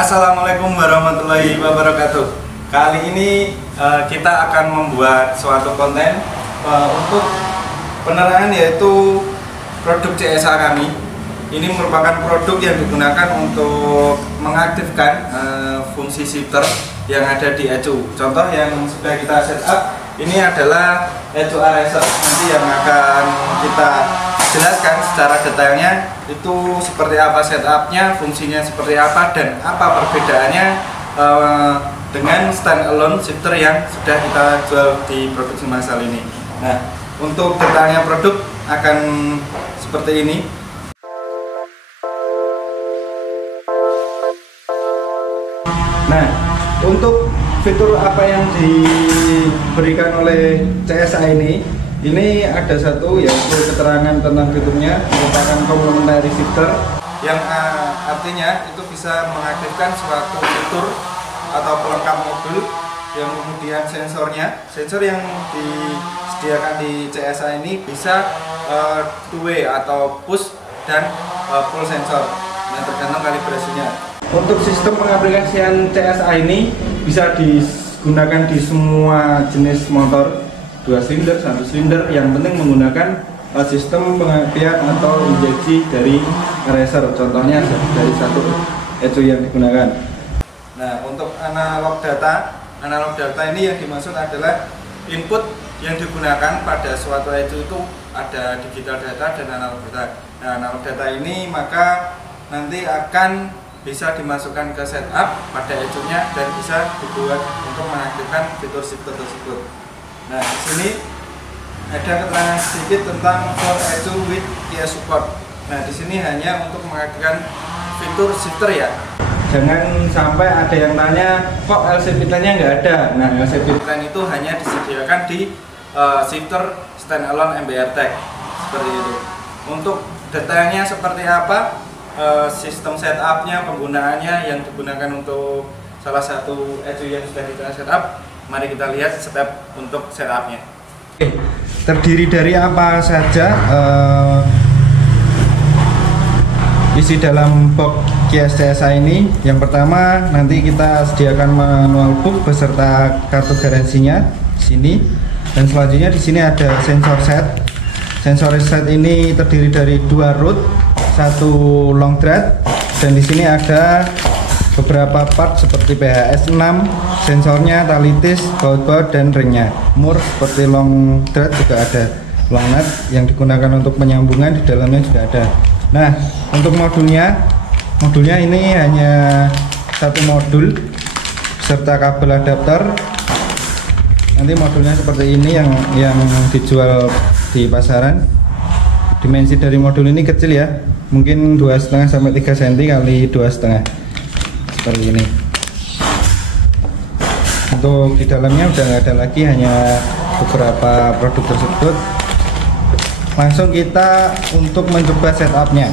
Assalamualaikum warahmatullahi wabarakatuh. Kali ini kita akan membuat suatu konten untuk penerangan, yaitu produk CSA kami. Ini merupakan produk yang digunakan untuk mengaktifkan fungsi shifter yang ada di ECU. Contoh yang sudah kita setup ini adalah ECU eraser. Nanti yang akan kita jelaskan secara detailnya itu seperti apa setupnya, fungsinya seperti apa, dan apa perbedaannya dengan standalone shifter yang sudah kita jual di produksi massal ini. Nah, untuk detailnya produk akan seperti ini. Nah, untuk fitur apa yang diberikan oleh CSA ini ada satu, yaitu keterangan tentang fiturnya, merupakan complementary shifter yang artinya itu bisa mengaktifkan suatu fitur atau pelengkap modul yang kemudian sensor yang disediakan di CSA ini bisa two way atau push dan pull sensor, nah tergantung kalibrasinya. Untuk sistem pengaplikasian CSA ini bisa digunakan di semua jenis motor, 2 silinder, 1 silinder, yang penting menggunakan sistem pengapaian atau injeksi dari eraser. Contohnya dari satu ECU yang digunakan. Nah, untuk analog data ini yang dimaksud adalah input yang digunakan pada suatu ECU itu ada digital data dan analog data. Nah, analog data ini maka nanti akan bisa dimasukkan ke setup pada ECU-nya dan bisa dibuat untuk mengaktifkan fitur shifter tersebut. Nah, di sini ada keterangan sedikit tentang for ECU with Kia support. Nah, di sini hanya untuk mengaktifkan fitur shifter ya. Jangan sampai ada yang tanya, kok LCP line-nya nggak ada. Nah, LCP line itu hanya disediakan di shifter standalone MBR Tech seperti itu. Untuk detailnya seperti apa, sistem setupnya, penggunaannya yang digunakan untuk salah satu ECU yang sudah kita setup, mari kita lihat step untuk setupnya. Terdiri dari apa saja isi dalam box Kia CSA ini? Yang pertama, nanti kita sediakan manual book beserta kartu garansinya di sini, dan selanjutnya di sini ada sensor set. Sensor set ini terdiri dari 2 root, 1 long thread, dan di sini ada beberapa part seperti PHS 6, sensornya, talitis, baut-baut, dan ringnya. Mur seperti long thread juga ada, long nut yang digunakan untuk penyambungan di dalamnya juga ada. Nah, untuk modulnya ini hanya satu modul serta kabel adapter. Nanti modulnya seperti ini yang dijual di pasaran. Dimensi dari modul ini kecil ya, mungkin 2,5 sampai 3 cm kali 2,5 seperti ini. Untuk di dalamnya udah nggak ada lagi, hanya beberapa produk tersebut. Langsung kita untuk mencoba setupnya.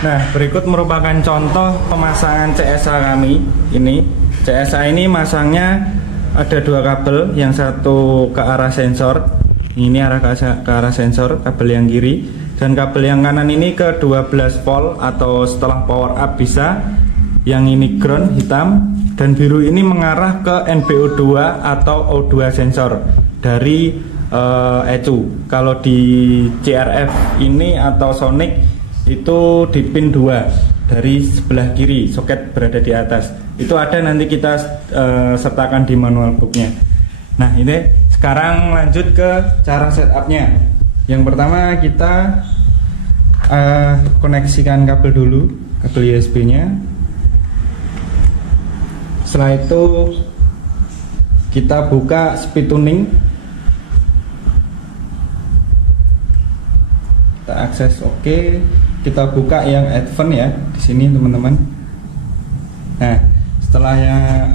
Nah, berikut merupakan contoh pemasangan CSA kami. Ini CSA ini masangnya ada 2 kabel, yang satu ke arah sensor, ini arah ke arah sensor, kabel yang kiri, dan kabel yang kanan ini ke 12 volt atau setelah power up bisa. Yang ini ground hitam, dan biru ini mengarah ke NBO2 atau O2 sensor dari ECU. Kalau di CRF ini atau Sonic itu di pin 2 dari sebelah kiri, soket berada di atas. Itu ada, nanti kita sertakan di manual booknya. Nah, ini sekarang lanjut ke cara setupnya. Yang pertama kita koneksikan kabel dulu, kabel USB nya. Setelah itu kita buka speed tuning, kita akses oke. Kita buka yang advance ya di sini teman-teman. Nah, setelah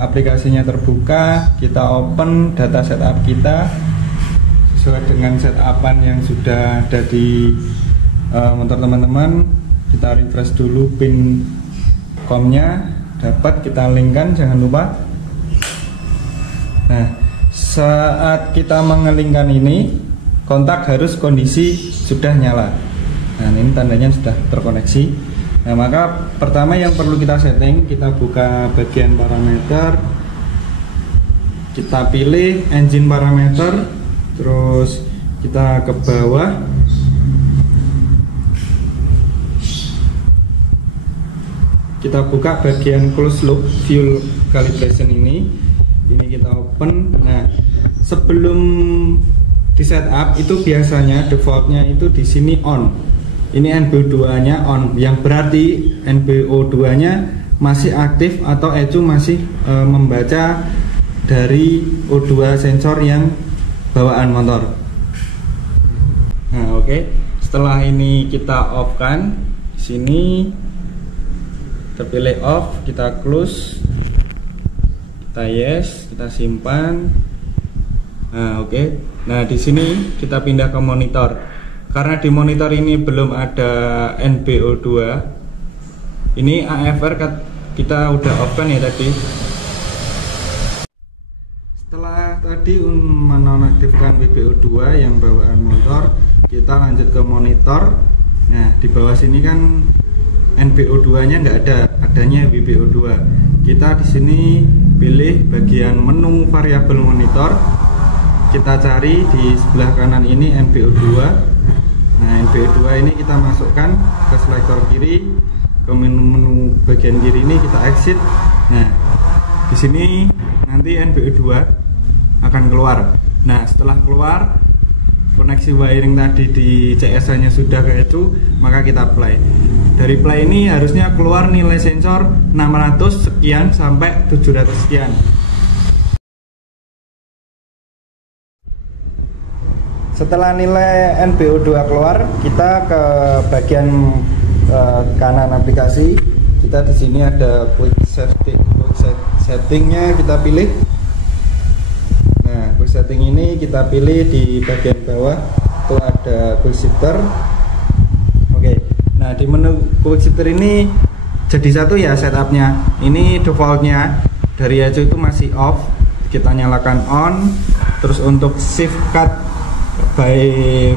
aplikasinya terbuka, kita open data setup kita sesuai dengan setupan yang sudah ada di motor teman-teman. Kita refresh dulu pin COM-nya, dapat kita linkkan, jangan lupa. Nah, saat kita mengelingkan ini, kontak harus kondisi sudah nyala. Nah, ini tandanya sudah terkoneksi. Nah, maka pertama yang perlu kita setting, kita buka bagian parameter, kita pilih engine parameter, terus kita ke bawah, kita buka bagian close loop fuel calibration ini kita open. Nah, sebelum di setup itu biasanya defaultnya itu di sini on. Ini NBO2-nya on, yang berarti NBO2-nya masih aktif atau ECU masih membaca dari O2 sensor yang bawaan motor. Nah, oke. Setelah ini kita off kan, di sini terpilih off, kita close, kita yes, kita simpan. Nah, oke. Nah, di sini kita pindah ke monitor. Karena di monitor ini belum ada NBO2, ini AFR kita udah off kan ya tadi. Setelah tadi menonaktifkan WBO2 yang bawaan motor, kita lanjut ke monitor. Nah, di bawah sini kan NBO2 nya nggak ada, adanya WBO2. Kita di sini pilih bagian menu variabel monitor, kita cari di sebelah kanan ini NBO2. Nah, NBO2 ini kita masukkan ke selektor kiri, ke menu bagian kiri ini kita exit. Nah, di sini nanti NBO2 akan keluar. Nah, setelah keluar, koneksi wiring tadi di CSA nya sudah kayak itu, maka kita play. Dari play ini harusnya keluar nilai sensor 600 sekian sampai 700 sekian. Setelah nilai NBO2 keluar, kita ke bagian kanan aplikasi. Kita di sini ada quick settingnya, kita pilih. Nah, quick setting ini kita pilih di bagian bawah itu ada quick shifter. Oke. Nah, di menu quick shifter ini jadi satu ya setupnya. Ini defaultnya dari ECU itu masih off, kita nyalakan on. Terus untuk shift cut by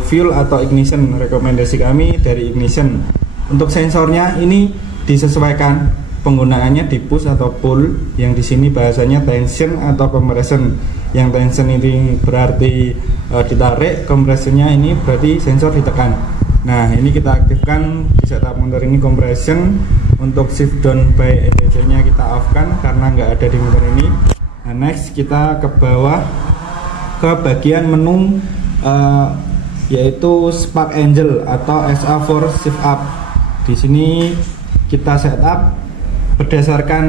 fuel atau ignition, rekomendasi kami dari ignition. Untuk sensornya ini disesuaikan penggunaannya di push atau pull. Yang di sini bahasanya tension atau compression. Yang tension ini berarti ditarik, compressionnya ini berarti sensor ditekan. Nah, ini kita aktifkan di setup motor ini compression. Untuk shift down by ECC nya kita off kan karena nggak ada di motor ini. Nah, next kita ke bawah ke bagian menu yaitu Spark Angel atau SA4 Shift Up. Di sini kita setup berdasarkan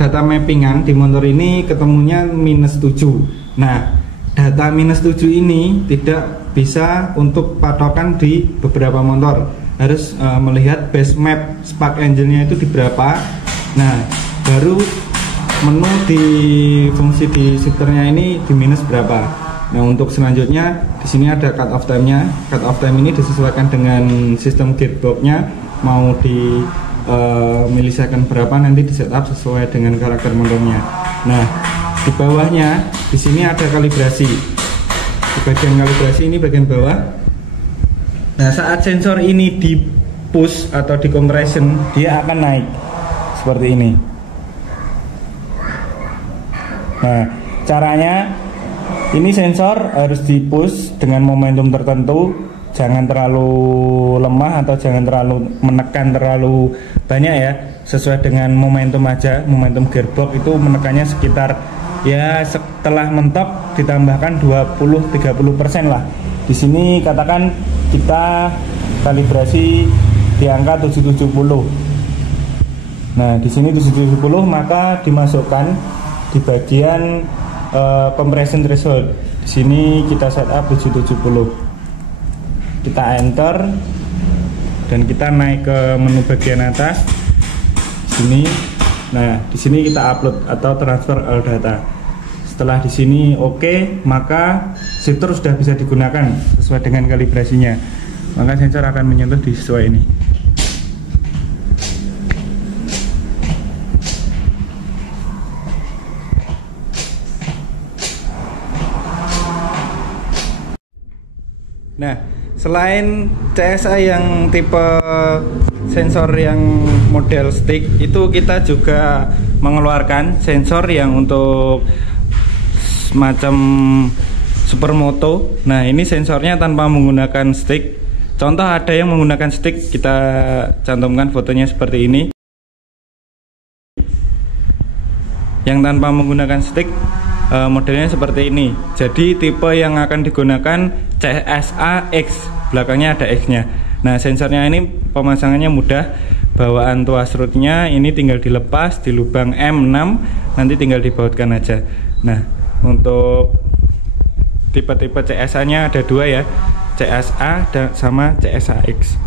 data mappingan di motor ini ketemunya -7. Nah, data -7 ini tidak bisa untuk patokan di beberapa motor. Harus melihat base map Spark Angel-nya itu di berapa. Nah, baru menu di fungsi di shifternya ini di minus berapa. Nah, untuk selanjutnya di sini ada cut off time-nya. Cut off time ini disesuaikan dengan sistem gearbox-nya, mau di milisecond berapa nanti di setup sesuai dengan karakter motornya. Nah, di bawahnya di sini ada kalibrasi. Di bagian kalibrasi ini bagian bawah. Nah, saat sensor ini di push atau di compression, dia akan naik seperti ini. Nah, caranya ini sensor harus di push dengan momentum tertentu, jangan terlalu lemah atau jangan terlalu menekan terlalu banyak ya, sesuai dengan momentum aja. Momentum gearbox itu menekannya sekitar ya setelah mentok ditambahkan 20-30% lah. Di sini katakan kita kalibrasi di angka 770. Nah, di sini 770 maka dimasukkan di bagian compression threshold. Di sini kita setup 770. Kita enter dan kita naik ke menu bagian atas. Sini. Nah, di sini kita upload atau transfer all data. Setelah di sini oke, maka shifter sudah bisa digunakan sesuai dengan kalibrasinya. Maka sensor akan menyentuh di sesuai ini. Nah, Selain CSA yang tipe sensor yang model stick, itu kita juga mengeluarkan sensor yang untuk semacam supermoto. Nah, ini sensornya tanpa menggunakan stick. Contoh ada yang menggunakan stick, kita cantumkan fotonya seperti ini. Yang tanpa menggunakan stick modelnya seperti ini. Jadi tipe yang akan digunakan CSA X, belakangnya ada X-nya. Nah, sensornya ini pemasangannya mudah. Bawaan tuas rootnya ini tinggal dilepas di lubang M6, nanti tinggal dibautkan aja. Nah, untuk tipe-tipe CSA-nya ada dua ya, CSA dan sama CSA X.